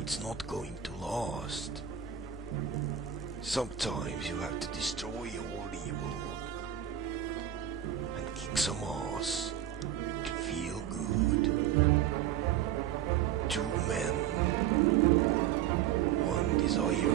it's not going to last. Sometimes you have to destroy all evil and kick some ass to feel good. 2 men, 1 desire.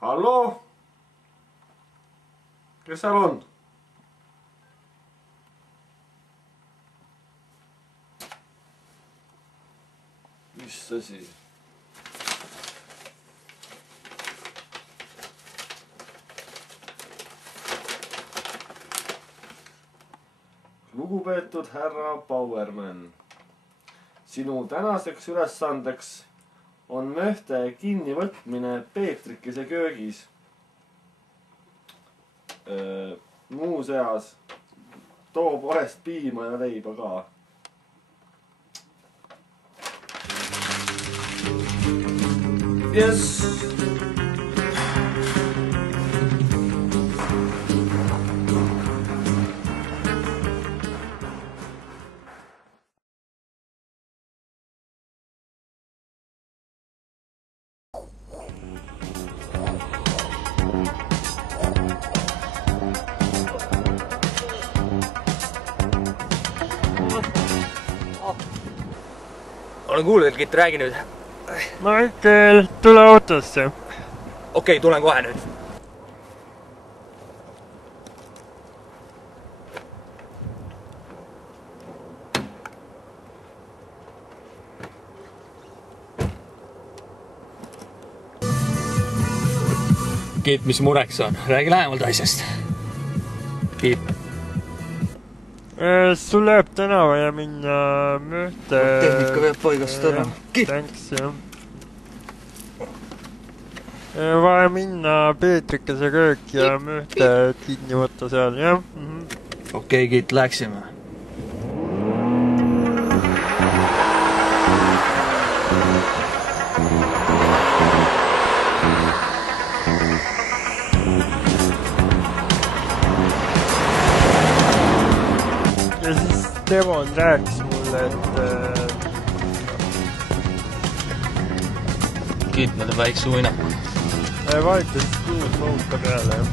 Halloo? Kes seal on? Mis asi? Lugupeetud härra Powerman, sinu tänaseks ülesandeks on möhte kinnivõtmine Peetrikese köögis. Muu seas too poest piima ja leiba ka. Yes. Olen kuulnud, et räägi nüüd. Michael, tule autosse. Okei, tulen kohe nüüd. Kiit, mis mureks on? Räägi lähemalt asjast. Kiit. Sul läheb täna vaja minna mööda... Tehnika peab paigast ära. Thanks, jah. Vaja minna Peetrikese köök ja mööda kinni võtta seal, jah? Okei, Kiit, läksime. Ja siis Devon rääkis mulle, et... Kiit, ma teen väikse uinaku. Vahetas uus muuta peale, jah.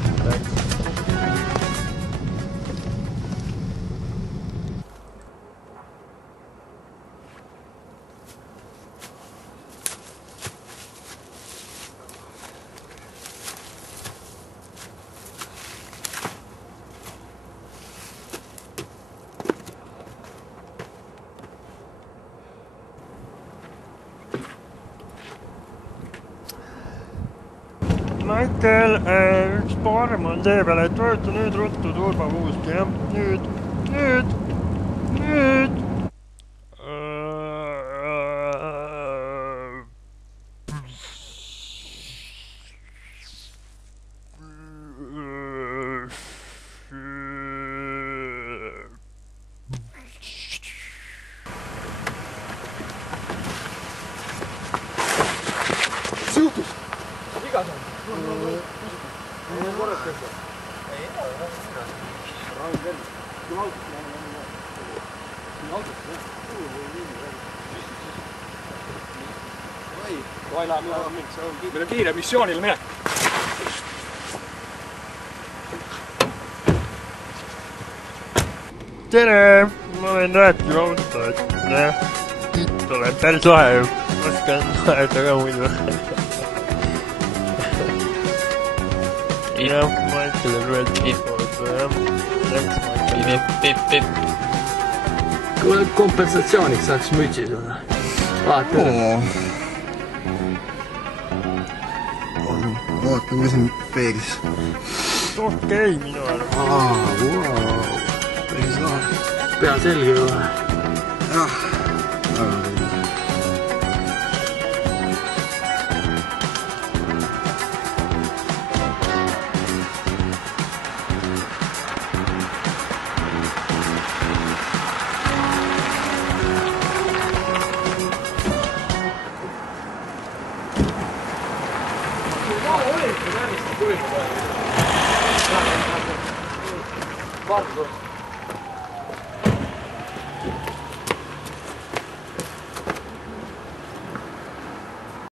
Michael, üks parem on tee peale, et võeta nüüd ruttu turbapuuski, jah? Nüüd! Mis juhtus? Viga saanud? Meil on kiire missioonil mine. Tere! Ma olen rääkima auto, et jah, Kiit olen päris lahe, oskan laeda ka muidu. Jah, Michael on veel tiipood, jah. Pip. Kuule, kompensatsiooniks saaks mütsi sulle. Vaata. Vaatan ka siin peeglis. Okei, minu arv. Wow. Päris lahe. Pea selge või? Jah. Vaata,